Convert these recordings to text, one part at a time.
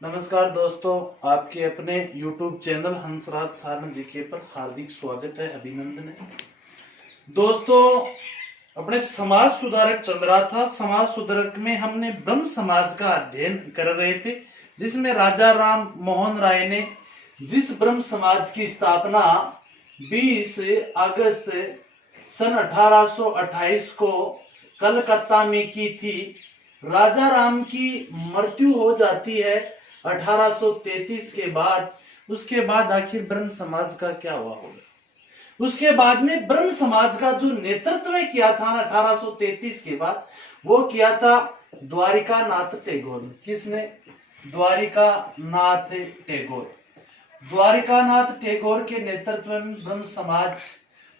नमस्कार दोस्तों, आपके अपने YouTube channel Hansraj Saran GK पर हार्दिक स्वागत है, अभिनंदन है। दोस्तों, अपने समाज सुधारक चल रहा था। समाज सुधारक में हमने ब्रह्म समाज का अध्ययन कर रहे थे, जिसमें राजा राम मोहन राय ने जिस ब्रह्म समाज की स्थापना 20 अगस्त सन 1828 को कलकत्ता में की थी। राजा राम की मृत्यु हो जाती है 1833 के बाद। उसके बाद आखिर ब्रह्म समाज का क्या हुआ होगा? उसके बाद में ब्रह्म समाज का जो नेतृत्व किया था 1833 के बाद, वो किया था द्वारिका नाथ टैगोर ने। किसने? द्वारिका नाथ टैगोर। द्वारिका नाथ टैगोर के नेतृत्व में ब्रह्म समाज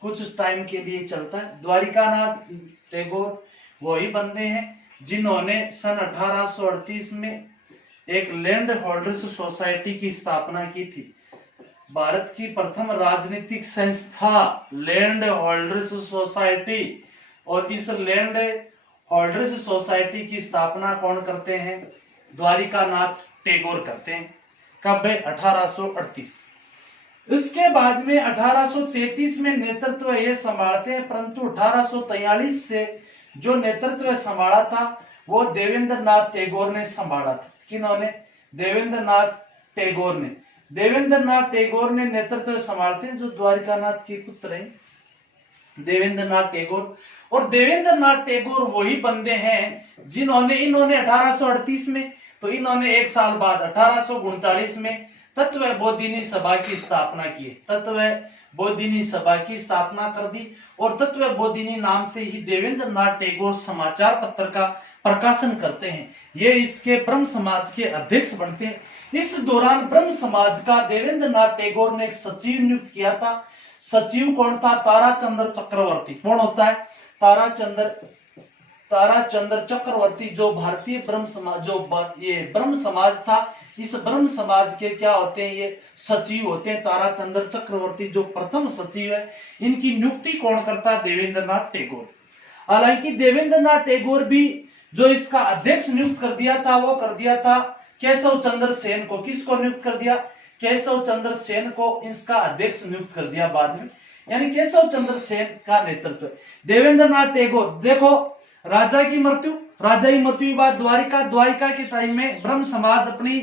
कुछ टाइम के लिए चलता है। द्वारिका नाथ टैगोर वही बंदे हैं जिन्होंने सन 1838 में एक लैंड होल्डर्स सोसाइटी की स्थापना की थी। भारत की प्रथम राजनीतिक संस्था लैंड होल्डर्स सोसाइटी। और इस लैंड होल्डर्स सोसाइटी की स्थापना कौन करते हैं? द्वारिका नाथ टैगोर करते हैं। कब? 1838। इसके बाद में 1833 में नेतृत्व ये संभालते हैं, परंतु 1843 से जो नेतृत्व संभाला था वो देवेंद्र नाथ टैगोर ने संभाला था। किन्होंने? देवेंद्र नाथ टैगोर ने। देवेंद्र नाथ टैगोर ने नेतृत्व संभालते हैं, जो द्वारिका नाथ के पुत्र हैं देवेंद्र नाथ टैगोर। और देवेंद्र नाथ टैगोर वही बंदे हैं जिन्होंने इन्होंने 1838 में, तो इन्होंने एक साल बाद 1839 में तत्व बोधिनी सभा की स्थापना की। तत्व बोधिनी सभा की स्थापना कर दी और तत्व बोधिनी नाम से ही देवेंद्र नाथ टैगोर समाचार पत्र का प्रकाशन करते हैं। ये इसके ब्रह्म समाज के अध्यक्ष बनते हैं। इस दौरान ब्रह्म समाज का देवेंद्र नाथ टैगोर ने एक सचिव नियुक्त किया था। सचिव कौन था? ताराचंद्र चक्रवर्ती। कौन होता है? ताराचंद्र चक्रवर्ती, जो भारतीय ब्रह्म समाज, जो ये ब्रह्म समाज था, इस ब्रह्म समाज के क्या होते हैं? ये सचिव होते हैं। ताराचंद्र चक्रवर्ती जो प्रथम सचिव है, इनकी नियुक्ति कौन करता है? देवेंद्र नाथ टैगोर। हालांकि देवेंद्र नाथ टैगोर भी जो इसका अध्यक्ष नियुक्त कर दिया था, वो कर दिया था केशव चंद्र सेन को। किसको नियुक्त कर दिया? केशव चंद्र सेन को इसका अध्यक्ष नियुक्त कर दिया बाद में, यानी केशव चंद्र सेन का नेतृत्व। देवेंद्र नाथ टैगोर, देखो, राजा की मृत्यु के बाद द्वारिका के टाइम में ब्रह्म समाज अपनी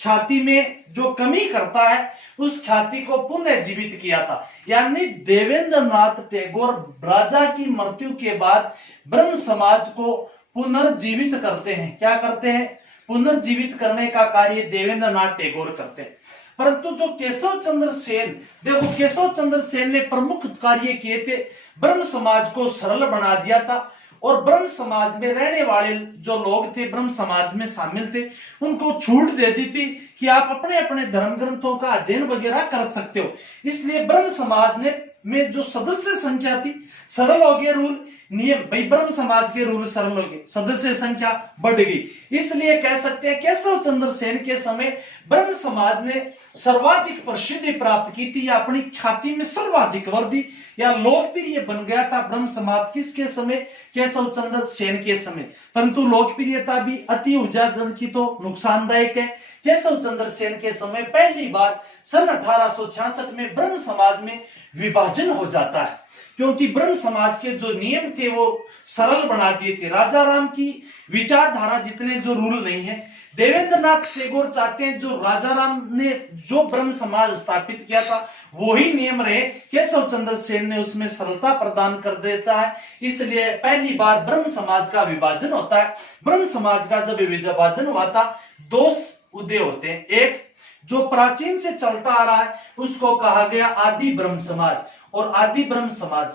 ख्याति में जो कमी करता है, उस ख्याति को पुनः जीवित किया था। यानी देवेंद्र नाथ टैगोर राजा की मृत्यु के बाद ब्रह्म समाज को पुनर्जीवित करते हैं। क्या करते हैं? पुनर्जीवित करने का कार्य देवेंद्र नाथ टैगोर करते हैं। परंतु जो केशव चंद्र सेन, देखो, केशव चंद्र सेन ने प्रमुख कार्य किए थे, ब्रह्म समाज को सरल बना दिया था। और ब्रह्म समाज में रहने वाले जो लोग थे, ब्रह्म समाज में शामिल थे, उनको छूट दे दी थी कि आप अपने अपने धर्म ग्रंथों का अध्ययन वगैरह कर सकते हो। इसलिए ब्रह्म समाज में जो सदस्य संख्या थी, सरल हो गए रूल, नियम। भाई, ब्रह्म समाज के रूल सरल हो गए, सदस्य संख्या बढ़ गई। इसलिए कह सकते हैं केशव चंद्र सेन के समय ब्रह्म समाज ने सर्वाधिक प्रसिद्धि प्राप्त की थी, या अपनी ख्याति में सर्वाधिक वृद्धि या लोकप्रिय बन गया था ब्रह्म समाज। किसके समय? केशव चंद्र सेन के समय। परंतु लोकप्रियता भी अति उजागर की तो नुकसानदायक है। केशव चंद्र सेन के समय पहली बार सन 1866 में ब्रह्म समाज में विभाजन हो जाता है, क्योंकि ब्रह्म समाज के जो नियम थे वो सरल बना दिए थे। राजा राम की विचारधारा जितने जो रूल नहीं है, देवेंद्र नाथ टैगोर चाहते हैं जो राजा राम ने जो ब्रह्म समाज स्थापित किया था वही नियम रहे। केशव चंद्र सेन ने उसमें सरलता प्रदान कर देता है। इसलिए पहली बार ब्रह्म समाज का विभाजन होता है। ब्रह्म समाज का जब विभाजन हुआ था, दो उदय होते हैं। एक जो प्राचीन से चलता आ रहा है उसको कहा गया आदि ब्रह्म समाज। और आदि ब्रह्म समाज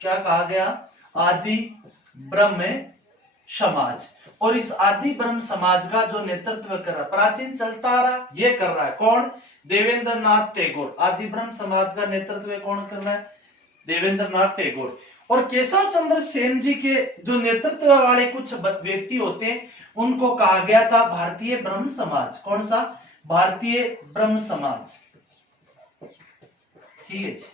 क्या कहा गया? आदि ब्रह्म समाज। और इस आदि ब्रह्म समाज का जो नेतृत्व कर रहा है, प्राचीन चलता आ रहा, ये कर रहा है कौन? देवेंद्र नाथ टैगोर। आदि ब्रह्म समाज का नेतृत्व कौन कर रहा है? देवेंद्र नाथ टैगोर। और केशव चंद्र सेन जी के जो नेतृत्व वाले कुछ व्यक्ति होते हैं, उनको कहा गया था भारतीय ब्रह्म समाज। कौन सा? भारतीय ब्रह्म समाज। ठीक है जी।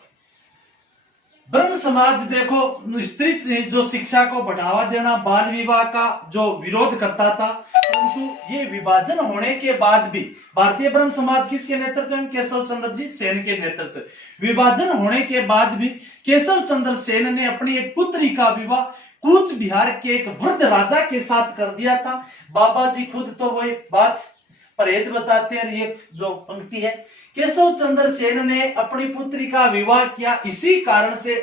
ब्रह्म समाज देखो स्त्री से जो शिक्षा को बढ़ावा देना, बाल विवाह का जो विरोध करता था, परंतु ये विभाजन होने के बाद भी भारतीय ब्रह्म समाज किसके नेतृत्व में? केशव चंद्र जी सेन के नेतृत्व। विभाजन होने के बाद भी केशव चंद्र सेन ने अपनी एक पुत्री का विवाह कूच बिहार के एक वृद्ध राजा के साथ कर दिया था। बाबा जी खुद तो वही बात परहेज बताते हैं। ये जो पंक्ति है, केशव चंद्र सेन ने अपनी पुत्री का विवाह किया, इसी कारण से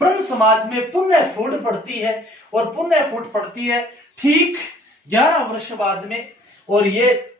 ब्रह्म समाज में पुण्य फूट पड़ती है। और पुण्य फूट पड़ती है ठीक 11 वर्ष बाद में, और ये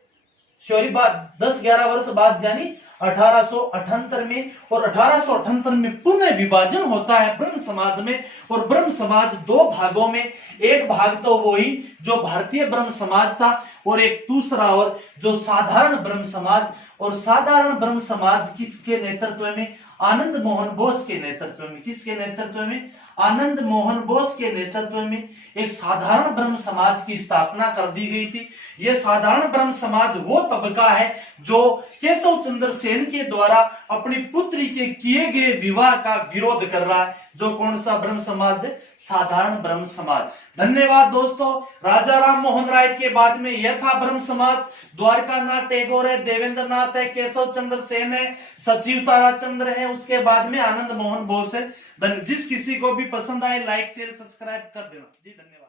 सॉरी बात 10-11 वर्ष बाद यानी 1878 में, और 1878 में पुनः विभाजन होता है ब्रह्म समाज में। और ब्रह्म समाज दो भागों में, एक भाग तो वही जो भारतीय ब्रह्म समाज था, और एक दूसरा और जो साधारण ब्रह्म समाज। और साधारण ब्रह्म समाज किसके नेतृत्व में? आनंद मोहन बोस के नेतृत्व में। किसके नेतृत्व में? आनंद मोहन बोस के नेतृत्व में एक साधारण ब्रह्म समाज की स्थापना कर दी गई थी। यह साधारण ब्रह्म समाज वो तबका है जो केशव चंद्र सेन के द्वारा अपनी पुत्री के किए गए विवाह का विरोध कर रहा है। जो कौन सा ब्रह्म समाज है? साधारण ब्रह्म समाज। धन्यवाद दोस्तों। राजा राम मोहन राय के बाद में यह था ब्रह्म समाज। द्वारकानाथ टैगोर है, देवेंद्र नाथ है, केशव चंद्र सेन है, सचिव ताराचंद्र है, उसके बाद में आनंद मोहन बोस है। जिस किसी को भी पसंद आए लाइक शेयर सब्सक्राइब कर देना जी। धन्यवाद।